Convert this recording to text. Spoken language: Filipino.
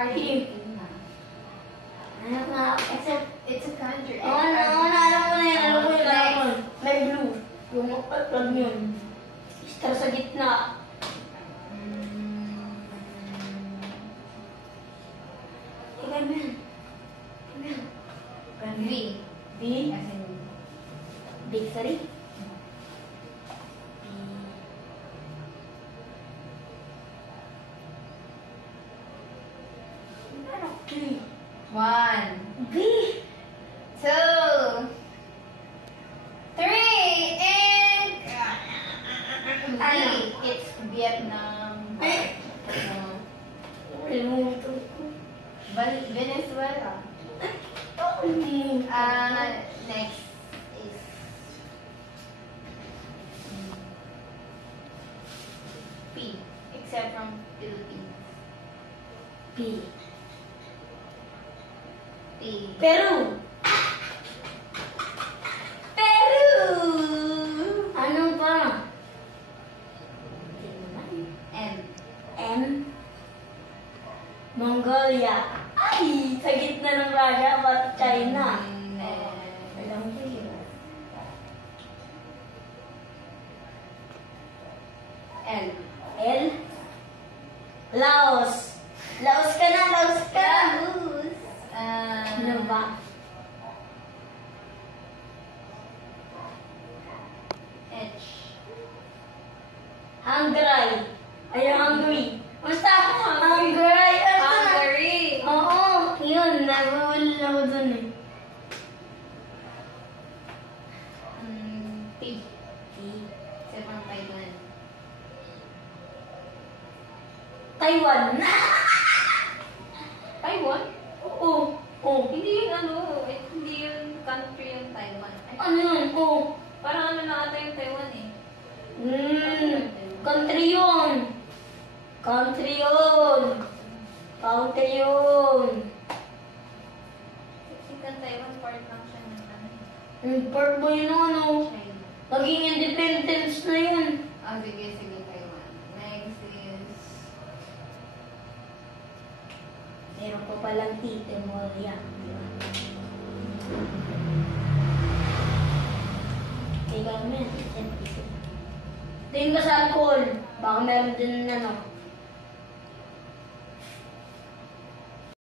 Argentina. Anak na, except, It's a country. alam ko na yan, alam ko yun. May blue. Yung flag yun. Star sa gitna. Ikaw mo yan. V. B. As in, Victory. B. 1, B. 2, 3, and V. It's Vietnam. Kalimutan ko. Venezuela. Next is P, except from Philippines. P. P. Peru. Peru. Ano pa? M. M. Mongolia. Ay, sa gitna ng Russia at China. Alam ko yun. L. L. Laos. Laos ka na, Laos ka na. Laos. Ano ba? H. Hungary. Ayun, Hungary. Basta, Hungary. Hungary. Oo, yun. Nabawal ako dun eh. T. Except from Taiwan. Taiwan. Taiwan? Oo. Oo. Hindi yun hindi yun country yung Taiwan. Ay, Ano yun? Oo. parang ano na ata yung Taiwan eh. Country yun. Country yun. Country yun. Mexican Taiwan part lang siya ng ano. Part mo yun ano. China. Naging independence na yun. Sige, Taiwan. Next is Meron pa palang Tite Moria. Ikaw na yan. Tingin ka sa alcohol. Baka meron din ano.